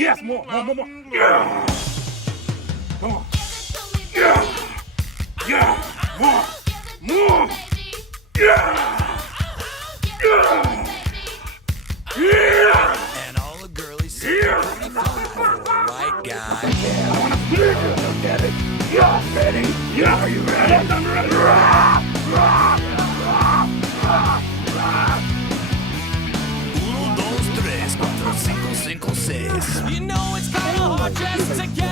Yes, more. Yeah. Come on. Yeah. Yeah. More. Yeah. Yeah. Yeah. And all the girlies say Yeah. pretty fly for a white guy. I wanna feel you, get it. Yeah, ready? Yeah, are you ready? Yes, I'm ready. Uno, dos, tres, cuatro, cinco, cinco, seis. You know it's kinda hard just to get